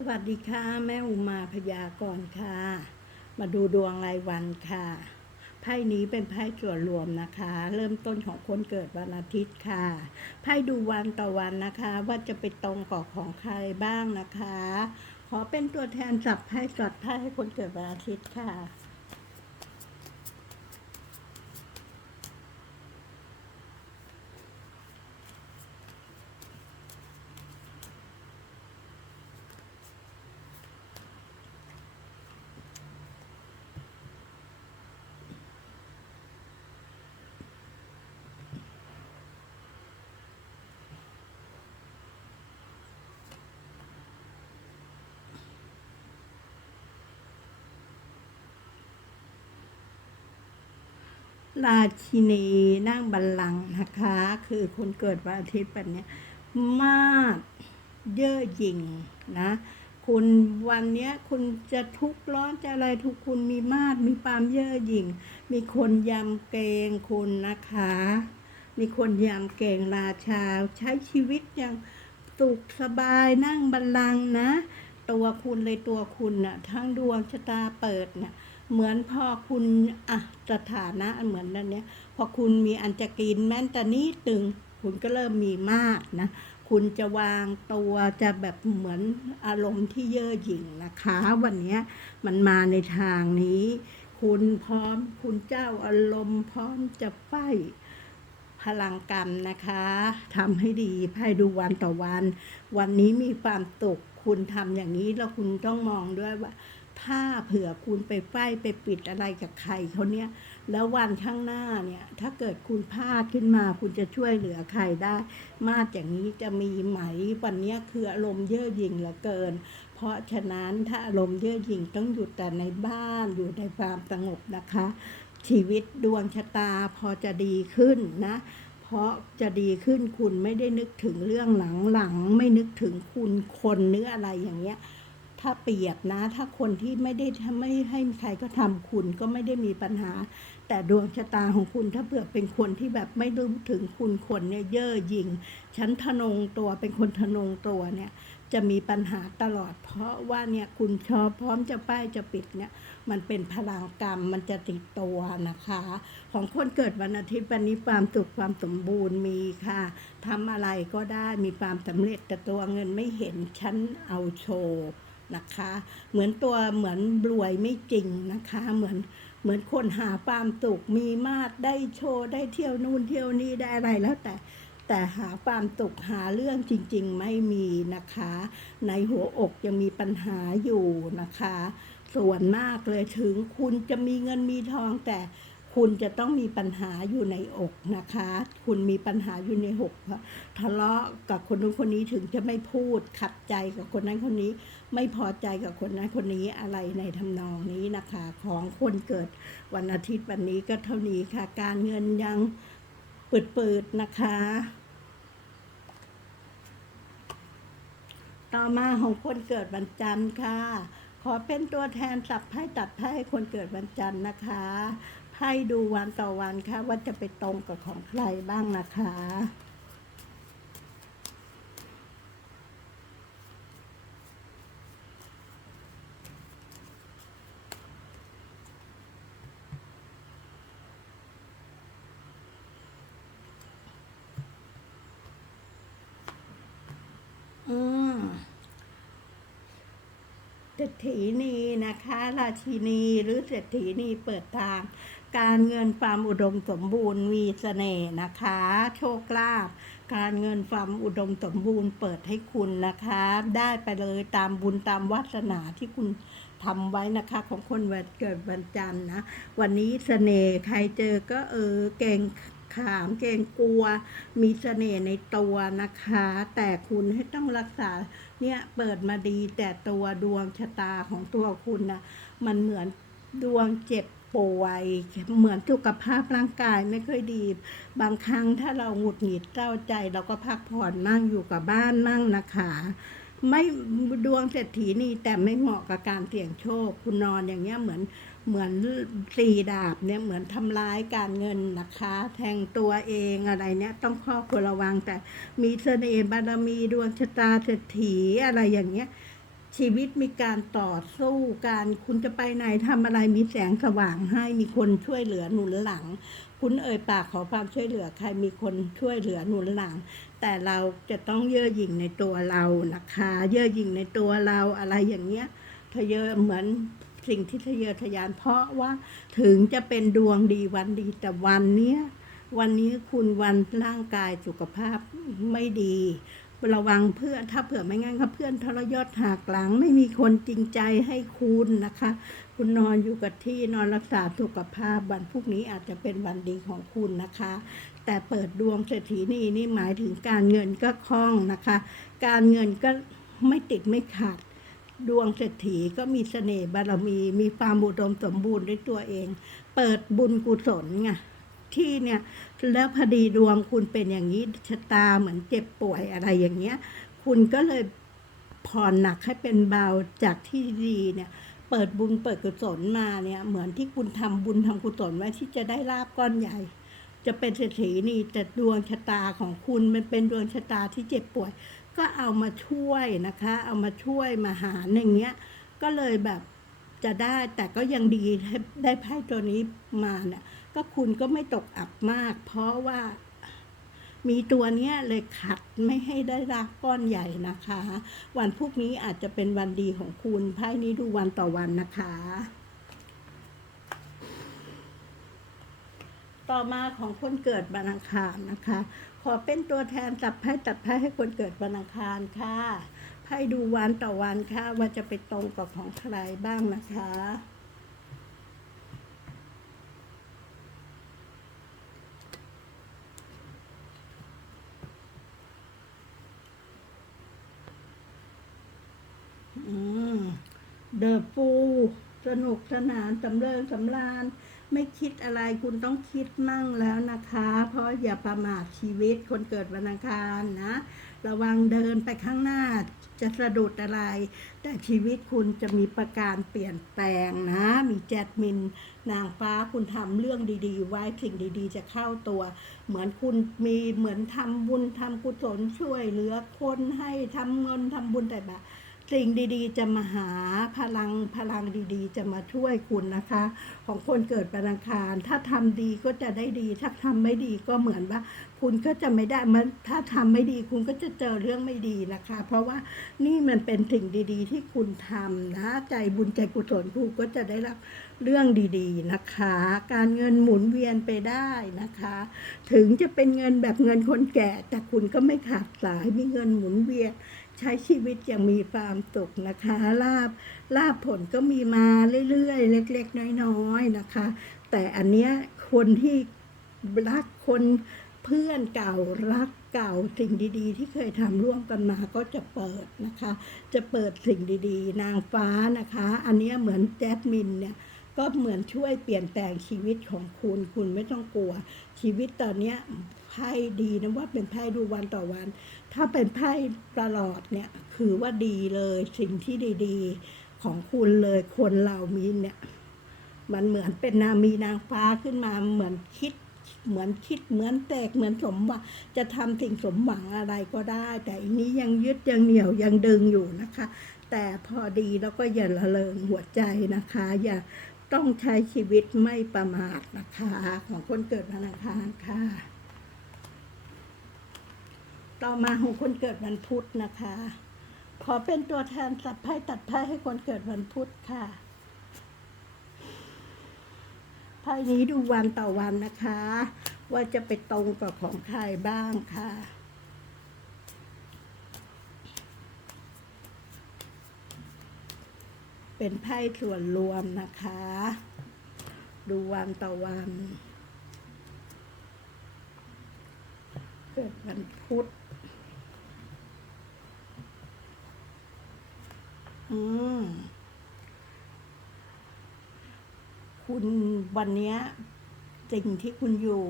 สวัสดีค่ะ แม่อุมาพยากรณ์ค่ะ มาดูดวงรายวันค่ะไพ่นี้เป็นไพ่ส่วนรวมนะคะ เริ่มต้นของคนเกิดวันอาทิตย์ค่ะไพ่ดูวันต่อวันนะคะ ว่าจะไปตรงกับของใครบ้างนะคะ ขอเป็นตัวแทนจับไพ่จดไพ่ให้คนเกิดวันอาทิตย์ค่ะ ราชินีนั่งบัลลังก์นะคะ คือคนเกิดวันอาทิตย์แบบนี้มากเย่อหยิ่งนะคุณวันเนี้ยคุณจะทุกข์ร้อนจะอะไรทุกคุณมีมาดมีความเย่อหยิ่ง มีคนยำเกรงคุณนะคะ มีคนยำเกรงราชา ใช้ชีวิตอย่างสุขสบายนั่งบัลลังก์นะ ตัวคุณเลยตัวคุณน่ะทั้งดวงชะตาเปิดน่ะ เหมือนพอคุณอะสถานะเหมือนนั่นเนี้ยพอคุณมีอันจะกินแม้แต่นี้ตึงคุณก็เริ่มมีมากนะ คุณจะวางตัวจะแบบเหมือนอารมณ์ที่เย่อหยิ่งนะคะ วันนี้มันมาในทางนี้ คุณพร้อมคุณเจ้าอารมณ์พร้อมจะไฟพลังกรรมนะคะทำให้ดีให้ดูวันต่อวัน วันนี้มีความตกคุณทำอย่างนี้แล้วคุณต้องมองด้วยว่า ถ้าเผื่อคุณไปไฟไปปิดอะไรกับใครเขาเนี่ยแล้ววันข้างหน้าเนี่ย ถ้าเกิดคุณพลาดขึ้นมา คุณจะช่วยเหลือใครได้ มากอย่างนี้จะมีไหมวันเนี้ยคืออารมณ์เย่อหยิ่งเหลือเกิน เพราะฉะนั้นถ้าอารมณ์เย่อหยิ่งต้องอยู่แต่ในบ้านอยู่ในความสงบนะคะ ชีวิตดวงชะตาพอจะดีขึ้นนะเพราะจะดีขึ้นคุณไม่ได้นึกถึงเรื่องหลังๆไม่นึกถึงคุณคนเนื้ออะไรอย่างเงี้ย ถ้าเปรียบนะ ถ้าคนที่ไม่ได้ไม่ให้ใครก็ทำคุณก็ไม่ได้มีปัญหา แต่ดวงชะตาของคุณถ้าเผื่อเป็นคนที่แบบไม่รู้ถึงคุณคนเนี่ยเย่อหยิ่งฉันทะนงตัวเป็นคนทะนงตัวเนี่ยจะมีปัญหาตลอด เพราะว่าเนี่ยคุณชอบพร้อมจะป้ายจะปิดเนี่ยมันเป็นพลังกรรมมันจะติดตัวนะคะ ของคนเกิดวันอาทิตย์วันนี้ความสุขความสมบูรณ์มีค่ะทำอะไรก็ได้มีความสำเร็จแต่ตัวเงินไม่เห็นฉันเอาโชว์ นะคะ เหมือนตัวเหมือนรวยไม่จริงนะคะ เหมือนเหมือนคนหาความสุขมีมาดได้โชว์ได้เที่ยวนู่นเที่ยวนี่ได้อะไรแล้วแต่แต่หาความสุขหาเรื่องจริง ๆ ไม่มีนะคะ ในหัวอกยังมีปัญหาอยู่นะคะ ส่วนมากเลยถึงคุณจะมีเงินมีทองแต่ คุณจะต้องมีปัญหาอยู่ในอกนะคะ คุณมีปัญหาอยู่ในอกทะเลาะกับคนนู้นคนนี้ถึงจะไม่พูดขัดใจกับคนนั้นคนนี้ ไม่พอใจกับคนนั้นคนนี้อะไรในทำนองนี้นะคะ ของคนเกิดวันอาทิตย์วันนี้ก็เท่านี้ค่ะ การเงินยังเปิดๆนะคะ ต่อมาของคนเกิดวันจันทร์ค่ะ ขอเป็นตัวแทนสับไพ่ตัดไพ่คนเกิดวันจันทร์นะคะ ไพ่ดูวันต่อวันค่ะว่าจะไปตรงกับของใครบ้างนะคะอืมเศรษฐีนีนะคะ ราชินีหรือเศรษฐีนีเปิดทาง การเงินความอุดมสมบูรณ์มีเสน่ห์นะคะ โชคลาภการเงินความอุดมสมบูรณ์เปิดให้คุณนะคะ ได้ไปเลยตามบุญตามวาสนาที่คุณทำไว้นะคะของคนวันเกิดวันจันทร์นะ วันนี้เสน่ห์ใครเจอก็เออเก่งขามเก่งกลัว มีเสน่ห์ในตัวนะคะ แต่คุณให้ต้องรักษาเนี่ยเปิดมาดีแต่ตัวดวงชะตาของตัวคุณนะมันเหมือนดวงเจ็บ ป่วย เหมือนสุขภาพร่างกายไม่ค่อยดี บางครั้งถ้าเราหงุดหงิดเจ้าใจ เราก็พักผ่อนนั่งอยู่กับบ้านนั่งนะคะไม่ดวงเศรษฐีนี่แต่ไม่เหมาะกับการเสี่ยงโชค คุณนอนอย่างเงี้ยเหมือนเหมือนสี่ดาบเนี่ยเหมือนทำร้ายการเงินนะคะ แทงตัวเองอะไรเนี่ยต้องข้อควรระวังแต่มีเสน่ห์บารมีดวงชะตาเศรษฐีอะไรอย่างเงี้ย ชีวิตมีการต่อสู้การคุณจะไปไหนทำอะไรมีแสงสว่างให้มีคนช่วยเหลือหนุนหลัง คุณเอ่ยปากขอความช่วยเหลือใครมีคนช่วยเหลือหนุนหลัง แต่เราจะต้องเย่อหยิ่งในตัวเรานะคะ เย่อหยิ่งในตัวเราอะไรอย่างเงี้ยทะเยอเหมือนสิ่งที่ทะเยอทะยานเพราะว่าถึงจะเป็นดวงดีวันดีแต่วันเนี้ยวันนี้คุณวันร่างกายสุขภาพไม่ดี ระวังเพื่อนถ้าเผื่อไม่งั้นครับเพื่อนทรยศหักหลัง ไม่มีคนจริงใจให้คุณนะคะ คุณนอนอยู่กับที่นอนรักษาสุขภาพวันพรุ่งนี้อาจจะเป็นวันดีของคุณนะคะ แต่เปิดดวงเศรษฐีนี่นี่หมายถึงการเงินก็คล่องนะคะ การเงินก็ไม่ติดไม่ขาดดวงเศรษฐีก็มีเสน่ห์บารมี มีความอุดมสมบูรณ์ด้วยตัวเอง เปิดบุญกุศลไง ที่เนี่ย แล้วพอดีดวงคุณเป็นอย่างนี้ชะตาเหมือนเจ็บป่วยอะไรอย่างเงี้ย คุณก็เลยผ่อนหนักให้เป็นเบาจากที่ดีเนี่ยเปิดบุญเปิดกุศลมาเนี่ยเหมือนที่คุณทำบุญทำกุศลไว้ที่จะได้ลาบก้อนใหญ่ จะเป็นเศรษฐีนี่แต่ดวงชะตาของคุณมันเป็นดวงชะตาที่เจ็บป่วย ก็เอามาช่วยนะคะ เอามาช่วยมาหาอย่างเงี้ยก็เลยแบบจะได้แต่ก็ยังดีได้ไพ่ตัวนี้มาเนี่ย ก็คุณก็ไม่ตกอับมาก เพราะว่ามีตัวเนี้ยเลยขัดไม่ให้ได้รักก้อนใหญ่นะคะ วันพรุ่งนี้อาจจะเป็นวันดีของคุณไพ่นี้ดูวันต่อวันนะคะ ต่อมาของคนเกิดวันังคารนะคะ ขอเป็นตัวแทนจับไพ่ตัดไพ่ให้คนเกิดวันังคารค่ะไพ่ดูวันต่อวันค่ะว่าจะไปตรงกับของใครบ้างนะคะ อืม เดอะฟูสนุกสนานสำเริงสำราญ ไม่คิดอะไรคุณต้องคิดมั่งแล้วนะคะ เพราะอย่าประมาทชีวิตคนเกิดวันอังคารนะ ระวังเดินไปข้างหน้าจะสะดุดอะไร แต่ชีวิตคุณจะมีประการเปลี่ยนแปลงนะ มีแจดมิน นางฟ้าคุณทำเรื่องดีๆ ไว้สิ่งดีๆ จะเข้าตัว เหมือนคุณมีเหมือนทำบุญทำกุศลช่วยเหลือคนให้ทำเงินทำบุญแต่แบบ สิ่งดีๆ จะมาหาพลังพลังดีๆ จะมาช่วยคุณนะคะ ของคนเกิดวันอังคาร ถ้าทำดีก็จะได้ดี ถ้าทำไม่ดีก็เหมือนว่า คุณก็จะไม่ได้มันถ้าทำไม่ดีคุณก็จะเจอเรื่องไม่ดีนะคะ เพราะว่านี่มันเป็นสิ่งดีๆ ที่คุณทำนะ ใจบุญใจกุศลคุณก็จะได้รับเรื่องดีๆนะคะ การเงินหมุนเวียนไปได้นะคะ ถึงจะเป็นเงินแบบเงินคนแก่ แต่คุณก็ไม่ขาดสายมีเงินหมุนเวียน ใช้ชีวิตอย่างมีความสุขนะคะลาบลาบผลก็มีมาเรื่อยๆ เล็ก ๆ น้อยๆนะคะ แต่อันเนี้ยคนที่รักคนเพื่อนเก่ารักเก่าสิ่งดีๆ ที่เคยทำร่วมกันมาก็จะเปิดนะคะ จะเปิดสิ่งดีๆ นางฟ้านะคะ อันเนี้ยเหมือนแจสมินเนี่ยก็เหมือนช่วยเปลี่ยนแปลงชีวิตของคุณ คุณไม่ต้องกลัว ชีวิตตอนเนี้ย พ่ดีนะว่าเป็นไพ่ดูวันต่อวัน ถ้าเป็นไพ่ตลอดเนี่ยคือว่าดีเลยสิ่งที่ดี ๆของคุณเลยคนเรามีเนี่ยมันเหมือนเป็นนามีนางฟ้าขึ้นมาเหมือนคิดเหมือนคิดเหมือนแตกเหมือนสมหวังจะทำสิ่งสมหวังอะไรก็ได้ แต่อันนี้ยังยึดยังเหนี่ยวยังดึงอยู่นะคะ แต่พอดีแล้วก็อย่าละเลงหัวใจนะคะ อย่าต้องใช้ชีวิตไม่ประมาทนะคะ ของคนเกิดวันอังคารค่ะ ต่อมาของคนเกิดวันพุธนะคะ ขอเป็นตัวแทนสับไพ่ตัดไพ่ให้คนเกิดวันพุธค่ะไพ่นี้ดูวันต่อวันนะคะ ว่าจะไปตรงกับของใครบ้างค่ะเป็นไพ่ส่วนรวมนะคะ ดูวันต่อวัน เกิดวันพุธ อืม คุณวันเนี้ยสิ่งที่คุณอยู่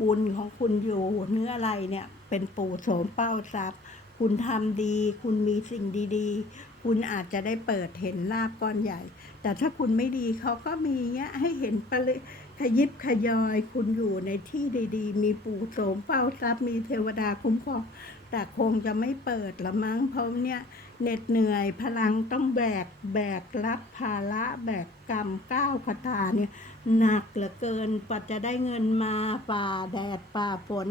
บุญของคุณอยู่เนื้ออะไรเนี่ย เป็นปู่โสมเป้าทรัพย์ คุณทำดี คุณมีสิ่งดีๆ คุณอาจจะได้เปิดเห็นลาบก้อนใหญ่ แต่ถ้าคุณไม่ดีเขาก็มีเงี้ย ให้เห็นปริขยิบขยอย คุณอยู่ในที่ดีๆ มีปู่โสมเฝ้าทรัพย์มีเทวดาคุ้มครองแต่คงจะไม่เปิดละมั้งเพราะเนี่ย เหน็ดเหนื่อยพลังต้องแบกแบกรับภาระแบกกรรมก้าวคาถาเนี่ยหนักเหลือเกินกว่าจะได้เงินมาฝ่าแดดฝ่าฝน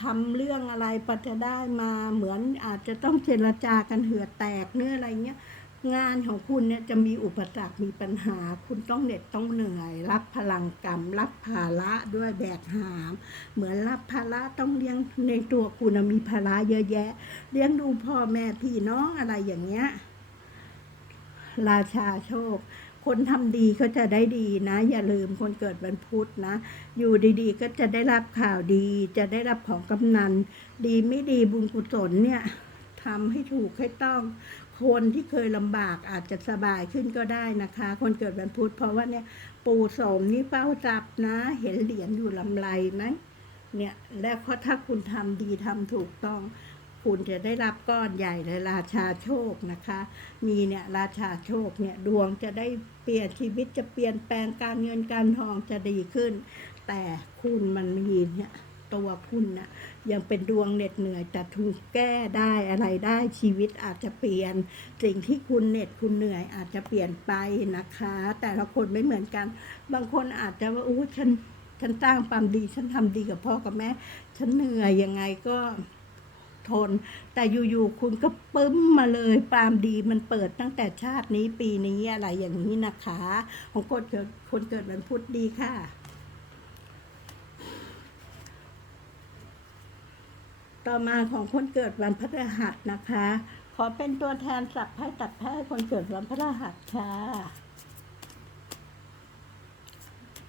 ทำเรื่องอะไรกว่าจะได้มาเหมือนอาจจะต้องเจรจากันเหือแตกเนื้ออะไรเงี้ย งานของคุณเนี่ยจะมีอุปสรรคมีปัญหา คุณต้องเหน็ดต้องเหนื่อย รับพลังกรรม รับภาระด้วยแบกหาม เหมือนรับภาระต้องเลี้ยงในตัวคุณมีภาระเยอะแยะ เลี้ยงดูพ่อแม่พี่น้องอะไรอย่างเงี้ยราชาโชค คนทำดีเขาจะได้ดีนะ อย่าลืมคนเกิดวันพุธนะ อยู่ดีๆ ก็จะได้รับข่าวดี จะได้รับของกำนัน ดีไม่ดีบุญกุศลเนี่ยทำให้ถูกให้ต้อง คนที่เคยลำบากอาจจะสบายขึ้นก็ได้นะคะ คนเกิดวันพุธเพราะว่าเนี่ยปู่โสมนี่เฝ้าจับนะ เห็นเหรียญอยู่ลำไรไหมเนี่ยแล้วก็ถ้าคุณทำดีทำถูกต้อง คุณจะได้รับก้อนใหญ่เลยราชาโชคนะคะ มีเนี่ยราชาโชคเนี่ยดวงจะได้เปลี่ยนชีวิตจะเปลี่ยนแปลงการเงินการทองจะดีขึ้น แต่คุณมันมีเนี่ยตัวคุณน่ะ ยังเป็นดวงเหน็ดเหนื่อย แต่ถูกแก้ได้อะไรได้ชีวิตอาจจะเปลี่ยน สิ่งที่คุณเหน็ดคุณเหนื่อยอาจจะเปลี่ยนไปนะคะ แต่ละคนไม่เหมือนกัน บางคนอาจจะว่าอู้ฉันฉันสร้างความดีฉันทำดีกับพ่อกับแม่ ฉันเหนื่อยยังไงก็ทน แต่อยู่ๆคุณก็ปึ้มมาเลยความดีมันเปิดตั้งแต่ชาตินี้ปีนี้อะไรอย่างนี้นะคะ ของคนเกิดคนเกิดวันพุธดีค่ะ ต่อมาของคนเกิดวันพฤหัสนะคะ ขอเป็นตัวแทนสับไพ่ตัดไพ่คนเกิดวันพฤหัสค่ะ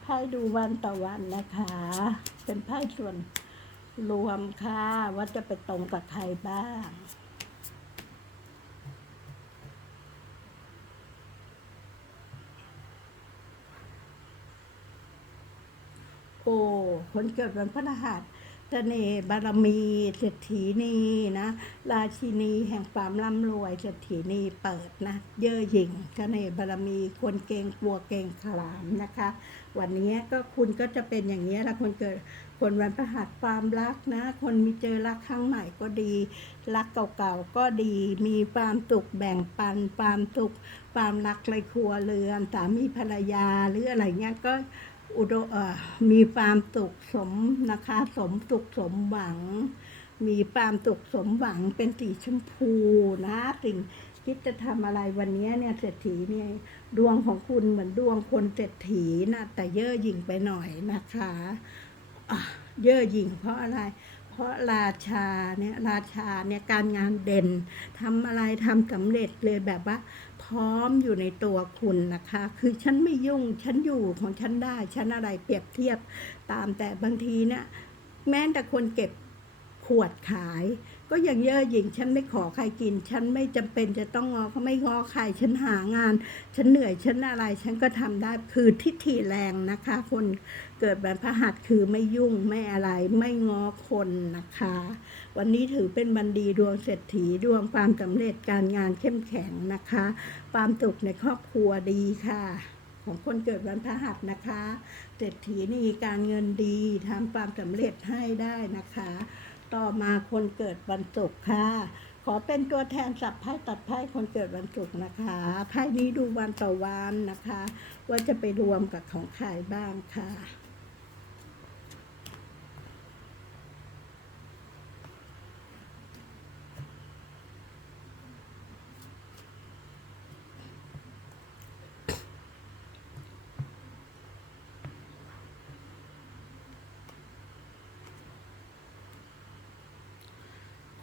ไพ่ดูวันต่อวันนะคะ เป็นไพ่ส่วนรวมค่ะ ว่าจะไปตรงกับใครบ้างโอ้คนเกิดวันพฤหัส เสน่ห์บารมีเศรษฐีนีนะราชินีแห่งความร่ำรวยเศรษฐีนีเปิดนะ เย่อหยิ่งเสน่ห์บารมีควรเกรงกลัวเกรงขลามนะคะ วันนี้ก็คุณก็จะเป็นอย่างนี้แหละคนเกิดคนวันพฤหัสความรักนะ คนมีเจอรักครั้งใหม่ก็ดี รักเก่าๆก็ดี มีความสุขแบ่งปันความสุขความรักในครัวเรือนสามีภรรยาหรืออะไรเงี้ยก็ อุดมีความสุขสมนะคะ สมสุขสมหวัง มีความสุขสมหวังเป็นสีชมพูนะสิ่งคิดจะทำอะไรวันนี้เนี่ยเศรษฐีเนี่ยดวงของคุณเหมือนดวงคนเศรษฐีนะแต่เย่อหยิ่งไปหน่อยนะคะะเย่อหยิ่งเพราะอะไร เพราะราชาเนี่ยราชาเนี่ยการงานเด่นทำอะไรทำสำเร็จเลยแบบว่า ร้อมอยู่ในตัวคุณนะคะ คือฉันไม่ยุ่ง ฉันอยู่ของฉันได้ ฉันอะไรเปรียบเทียบตามแต่บางทีเนี่ยแม้แต่คนเก็บขวดขาย ก็ยังเย่อหยิ่งฉันไม่ขอใครกิน ฉันไม่จำเป็นจะต้องงอเขาไม่งอใครฉันหางาน ฉันเหนื่อยฉันอะไร ฉันก็ทำได้คือทิฏฐิแรงนะคะ คนเกิดวันพฤหัสคือไม่ยุ่งไม่อะไรไม่งอคนนะคะ วันนี้ถือเป็นบันดีดวงเศรษฐีดวงความสำเร็จการงานเข้มแข็งนะคะ ความสุขในครอบครัวดีค่ะของคนเกิดวันพฤหัสนะคะ เศรษฐีนี่การเงินดีทำความสำเร็จให้ได้นะคะ ต่อมาคนเกิดวันศุกร์ค่ะ ขอเป็นตัวแทนสับไพ่ตัดไพ่คนเกิดวันศุกร์นะคะไพ่นี้ดูวันต่อวันนะคะ ว่าจะไปรวมกับของใครบ้างค่ะ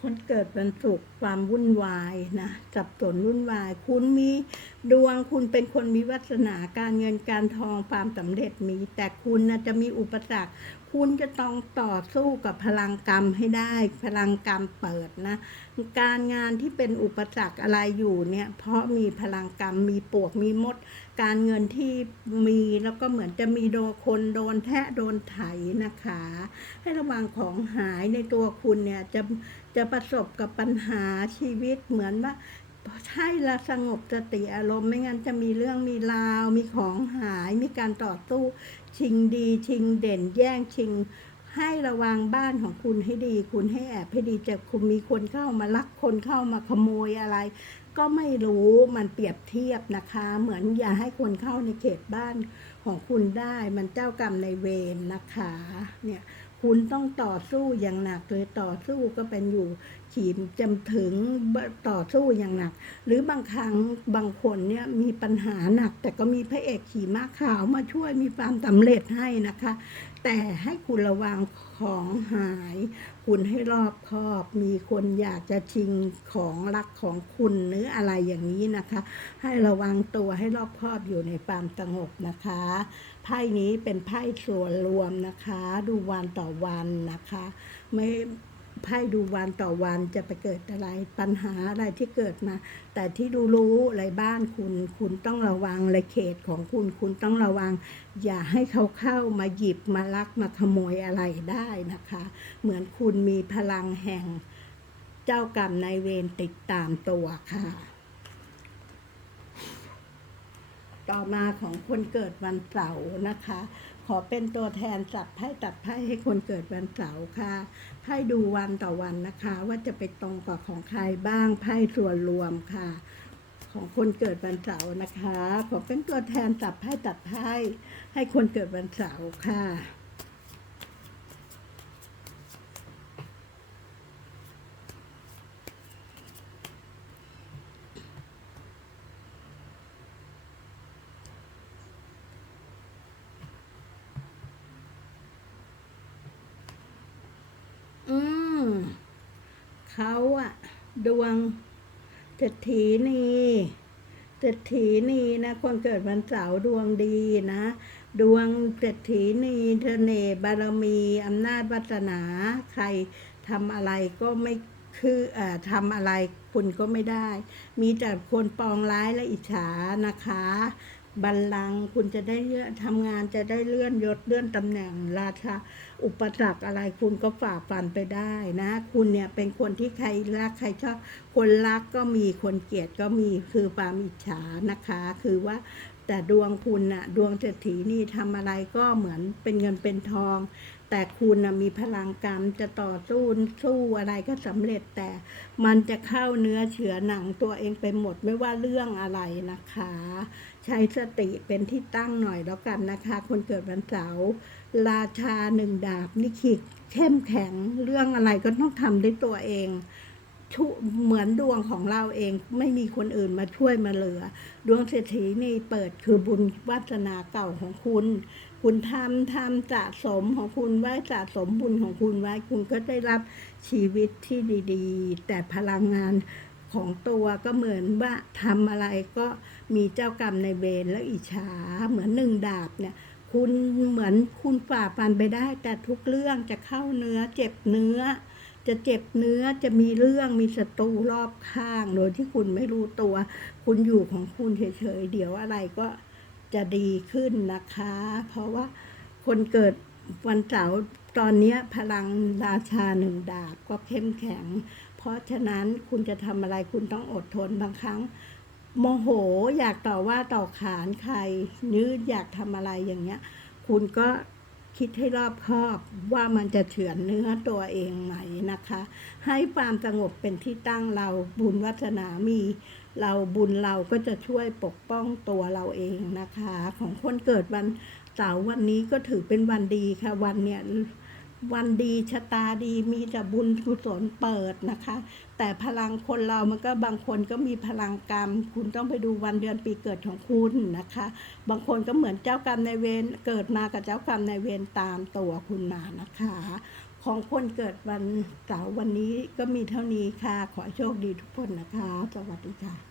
คนเกิดวันศุกร์ความวุ่นวายนะสับสนวุ่นวาย คุณมี ดวงคุณเป็นคนมีวาสนาการเงินการทองความสำเร็จมี แต่คุณนะจะมีอุปสรรค คุณจะต้องต่อสู้กับพลังกรรมให้ได้ พลังกรรมเปิดนะ การงานที่เป็นอุปสรรคอะไรอยู่เนี่ย เพราะมีพลังกรรมมีปวกมีมด การเงินที่มีแล้วก็เหมือนจะมีโดนคนโดนแทะโดนไถนะคะ ให้ระวังของหายในตัวคุณเนี่ยจะจะประสบกับปัญหาชีวิตเหมือนว่า ใช่ละสงบสติอารมณ์ไม่งั้นจะมีเรื่องมีราว มีของหาย มีการต่อสู้ ชิงดี ชิงเด่น แย่งชิง ให้ระวังบ้านของคุณให้ดี คุณให้แอบให้ดีจะคุณมีคนเข้ามาลักคนเข้ามาขโมยอะไร ก็ไม่รู้มันเปรียบเทียบนะคะ เหมือนอย่าให้คนเข้าในเขตบ้านของคุณได้ มันเจ้ากรรมในเวรนะคะ เนี่ย คุณต้องต่อสู้อย่างหนักเลยต่อสู้ก็เป็นอยู่ขีมจำถึงต่อสู้อย่างหนัก หรือบางครั้งบางคนเนี่ยมีปัญหาหนัก แต่ก็มีพระเอกขี่ม้าขาวมาช่วยมีความสำเร็จให้นะคะ แต่ให้คุณระวังของหาย คุณให้รอบคอบ มีคนอยากจะชิงของรักของคุณหรืออะไรอย่างนี้นะคะ ให้ระวังตัวให้รอบคอบอยู่ในความสงบนะคะ ไพ่นี้เป็นไพ่ส่วนรวมนะคะ ดูวันต่อวันนะคะ ไม่ไพ่ดูวันต่อวันจะไปเกิดอะไรปัญหาอะไรที่เกิดมา แต่ที่รู้รู้อะไรบ้านคุณ คุณต้องระวังเลยเขตของคุณ คุณต้องระวัง อย่าให้เขาเข้ามาหยิบมาลักมาขโมยอะไรได้นะคะ เหมือนคุณมีพลังแห่งเจ้ากรรมนายเวรติดตามตัวค่ะ ต่อมาของคนเกิดวันเสาร์นะคะ ขอเป็นตัวแทนจับไพ่ตัดไพ่ให้คนเกิดวันเสาร์ค่ะไพ่ดูวันต่อวันนะคะ ว่าจะไปตรงกับของใครบ้างไพ่ส่วนรวมค่ะ ของคนเกิดวันเสาร์นะคะ ขอเป็นตัวแทนจับไพ่ตัดไพ่ให้คนเกิดวันเสาร์ค่ะ อืมเขาอะ ดวงเศรษฐีนีเศรษฐีนีนะ คนเกิดวันเสาร์ดวงดีนะ ดวงเศรษฐีนีเสน่ห์บารมีอำนาจวัฒนา ใครทำอะไรก็ไม่คือเอ่อทำอะไรคุณก็ไม่ได้ มีแต่คนปองร้ายและอิจฉานะคะบัลลังคุณจะได้เลื่อนทำงานจะได้เลื่อนยศเลื่อนตำแหน่งราชา อุปสรรคอะไรคุณก็ฝ่าฟันไปได้นะ คุณเนี่ยเป็นคนที่ใครรักใครชอบคนรักก็มีคนเกลียดก็มีคือความอิจฉานะคะ คือว่าแต่ดวงคุณน่ะดวงเศรษฐีนี่ทำอะไรก็เหมือนเป็นเงินเป็นทอง แต่คุณนะมีพลังกรรมจะต่อสู้สู้อะไรก็สำเร็จแต่มันจะเข้าเนื้อเฉือหนังตัวเองไปหมดไม่ว่าเรื่องอะไรนะคะ ใช้สติเป็นที่ตั้งหน่อยแล้วกันนะคะ คนเกิดวันเสาร์ราชาหนึ่งดาบนิคิดเข้มแข็งเรื่องอะไรก็ต้องทำด้วยตัวเองเหมือนดวงของเราเองไม่มีคนอื่นมาช่วยมาเหลือ ดวงเศรษฐีนี่เปิดคือบุญวาสนาเก่าของคุณ คุณทำทำสะสมของคุณไว้สะสมบุญของคุณไว้คุณก็ได้รับชีวิตที่ดีๆ แต่พลังงานของตัวก็เหมือนว่าทำอะไรก็มีเจ้ากรรมในายเวรและอิจฉาเหมือนหนึ่งดาบเนี่ย คุณเหมือนคุณฝ่าฟันไปได้ แต่ทุกเรื่องจะเข้าเนื้อเจ็บเนื้อ จะเจ็บเนื้อจะมีเรื่องมีศัตรูรอบข้าง โดยที่คุณไม่รู้ตัว คุณอยู่ของคุณเฉยๆเดี๋ยวอะไรก็ จะดีขึ้นนะคะ เพราะว่าคนเกิดวันเสาร์ตอนนี้พลังราชาหนึ่งดาบก็เข้มแข็ง เพราะฉะนั้นคุณจะทำอะไรคุณต้องอดทนบางครั้ง โมโหอยากต่อว่าต่อขานใครนืดอยากทำอะไรอย่างเงี้ย คุณก็คิดให้รอบคอบว่ามันจะเฉือนเนื้อตัวเองไหมนะคะ ให้ความสงบเป็นที่ตั้งเราบุญวัฒนามี เราบุญเราก็จะช่วยปกป้องตัวเราเองนะคะ ของคนเกิดวันเสาร์วันนี้ก็ถือเป็นวันดีค่ะ วันเนี้ยวันดีชะตาดีมีแต่บุญกุศลเปิดนะคะ แต่พลังคนเรามันก็บางคนก็มีพลังกรรม คุณต้องไปดูวันเดือนปีเกิดของคุณนะคะ บางคนก็เหมือนเจ้ากรรมนายเวรเกิดมากับเจ้ากรรมนายเวรตามตัวคุณมานะคะ ของคนเกิดวันเสาร์วันนี้ก็มีเท่านี้ค่ะ ขอโชคดีทุกคนนะคะ สวัสดีค่ะ